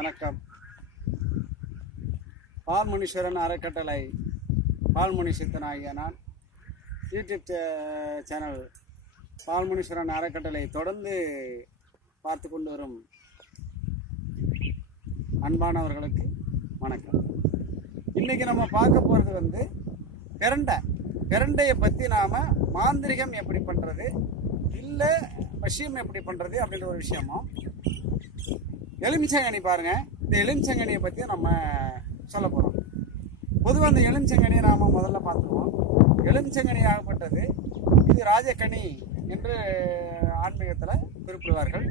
வணக்கம். பால்முனீஸ்வரன் அறக்கட்டளை பால்முனி சித்தனாகிய நான் யூடியூப் சேனல் பால்முனீஸ்வரன் அறக்கட்டளை தொடர்ந்து பார்த்து கொண்டு வரும் அன்பானவர்களுக்கு வணக்கம். இன்றைக்கி நம்ம பார்க்க போகிறது பிரண்டையை பற்றி நாம் மாந்திரிகம் எப்படி பண்ணுறது, இல்லை வசியம் எப்படி பண்ணுறது அப்படின்ற ஒரு விஷயமும், எலுமிச்சங்கனி பாருங்கள், இந்த எலுமிச்சங்கனியை பற்றி நம்ம சொல்ல போகிறோம். பொதுவாக அந்த எலுமிச்சங்கனியை நாம் முதல்ல பார்த்துருவோம். எலுமிச்சங்கனி ஆகப்பட்டது இது ராஜக்கனி என்று ஆன்மீகத்தில் குறிப்பிடுவார்கள்.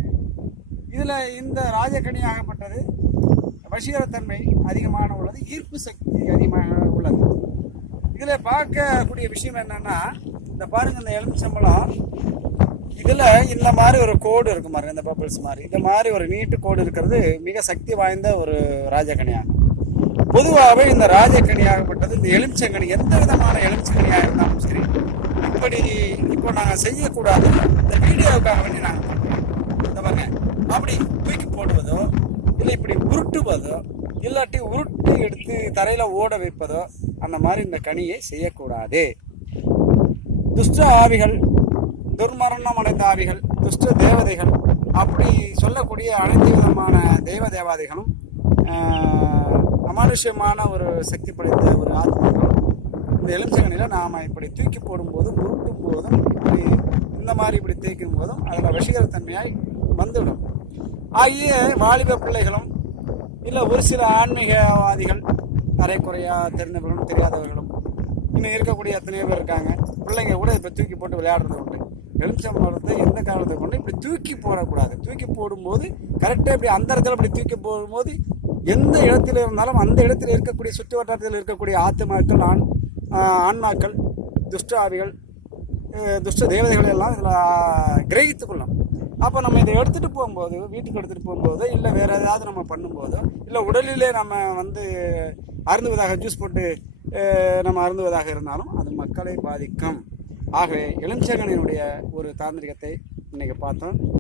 இதில் இந்த ராஜக்கனி ஆகப்பட்டது வசீகரத்தன்மை அதிகமான உள்ளது, ஈர்ப்பு சக்தி அதிகமாக உள்ளது. இதில் பார்க்கக்கூடிய விஷயம் என்னென்னா, இந்த பாருங்கள், இந்த எலுமிச்சம்பழம் இதில் இந்த மாதிரி ஒரு கோடு இருக்கு பாருங்க, இந்த பபிள்ஸ் மாதிரி இந்த மாதிரி ஒரு நீட்டு கோடு இருக்கிறது மிக சக்தி வாய்ந்த ஒரு ராஜக்கனியாகும். பொதுவாகவே இந்த ராஜக்கனியாகப்பட்டது இந்த எலுமிச்சங்கனி எந்த விதமான எலுமிச்சங்கனியாக இருந்தாலும் சரி, இப்படி இப்போ நாங்கள் செய்யக்கூடாது, இந்த வீடியோவுக்காக வேண்டி நாங்கள் பண்ணுறோம். இந்த பாருங்க, அப்படி தூக்கி போடுவதோ இல்லை இப்படி உருட்டுவதோ இல்லாட்டி உருட்டி எடுத்து தரையில் ஓட வைப்பதோ அந்த மாதிரி இந்த கனியை செய்யக்கூடாது. துஷ்ட ஆவிகள், துர்மரணம் அடைந்த ஆவிகள், துஷ்ட தேவதைகள், அப்படி சொல்லக்கூடிய அனைத்து விதமான தெய்வ தேவாதைகளும் அமானுஷ்யமான ஒரு சக்தி படைத்த ஒரு ஆத்மாக்களும் இந்த எலுமிச்சங்கனியில் நாம் இப்படி தூக்கி போடும்போதும் உருட்டும் போதும் இப்படி இந்த மாதிரி இப்படி தேய்க்கும் போதும் அதில் வசீகரத்தன்மையாய் வந்துவிடும். ஆகிய வாலிப பிள்ளைகளும் இல்லை ஒரு சில ஆன்மீகவாதிகள், அரைக்குறையாக தெரிந்தவர்களும் தெரியாதவர்களும் இன்னும் இருக்கக்கூடிய எத்தனையோ பேர் இருக்காங்க. பிள்ளைங்க கூட இப்போ தூக்கி போட்டு விளையாடுறது உண்டு. எலுமிச்சம்பழத்தை எந்த காரணத்தை கொண்டு இப்படி தூக்கி போடக்கூடாது. தூக்கி போடும்போது கரெக்டாக இப்படி அந்த இடத்துல இப்படி தூக்கி போடும்போது எந்த இடத்துல இருந்தாலும் அந்த இடத்துல இருக்கக்கூடிய சுற்று வட்டாரத்தில் இருக்கக்கூடிய ஆத்மாக்கள், ஆன்மாக்கள், துஷ்ட ஆவிகள், துஷ்ட தேவதைகள் எல்லாம் இதில் கிரகித்துக்கொள்ளும். அப்போ நம்ம இதை எடுத்துகிட்டு போகும்போது, வீட்டுக்கு எடுத்துகிட்டு போகும்போது, இல்லை வேறு ஏதாவது நம்ம பண்ணும்போதோ, இல்லை உடலிலே நம்ம அருந்துவதாக ஜூஸ் போட்டு நம்ம அருந்துவதாக இருந்தாலும் அது மக்களை பாதிக்கும். ஆகவே எலுமிச்சங்கனியினுடைய ஒரு தாந்திரிகத்தை இன்னைக்கு பார்த்தோம்.